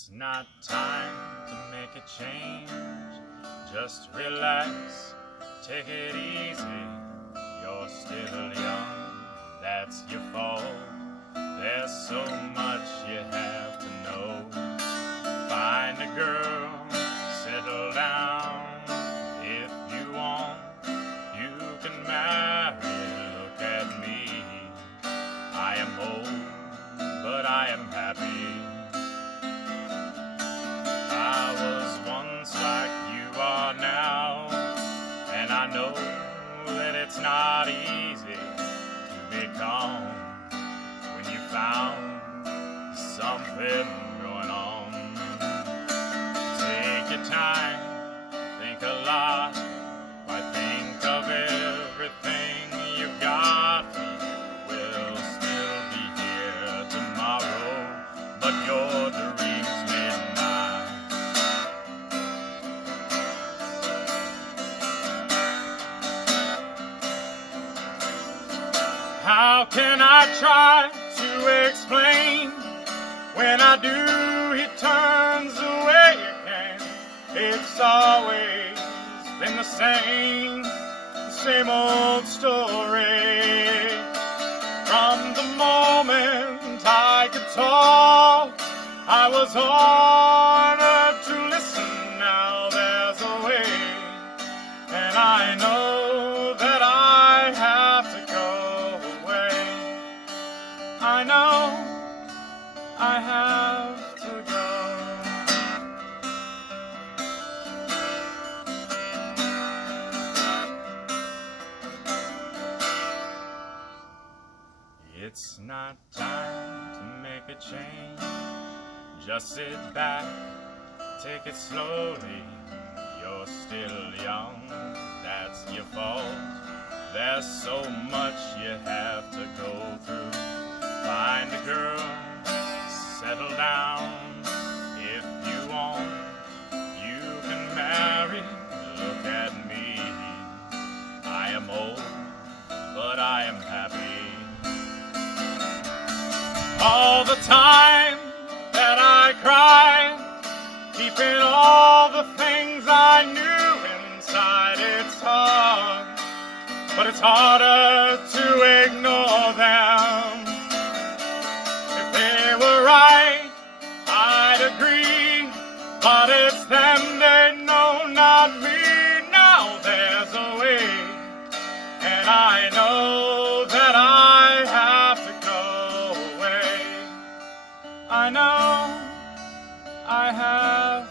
It's not time to make a change. Just relax, take it easy. You're still young, that's your fault. There's so much you have to know. Find a girl, settle down. If you want, you can marry. Look at me. I am old, but I am happy. I was once like you are now, and I know that it's not easy to be calm when you found something going on. Take your time, think a lot. Why think of everything you've got? You will still be here tomorrow, but your dreams may not. How can I try to explain? When I do, he turns away again. It's always been the same old story. From the moment I could talk, I was honored to listen. Now there's a way, and I know that I have to go away. I know I have to go. It's not time to make a change. Just sit back, take it slowly. You're still young, that's your fault. There's so much you have to go through. Find a girl, settle down. If you want, you can marry. Look at me. I am old, but I am happy. All the time that I cried, keeping all the things I knew inside. It's hard, but it's harder to ignore them. If they were right, I'd agree, but it's them they know, not me. Now there's a way, and I know that I have to go away. I know I have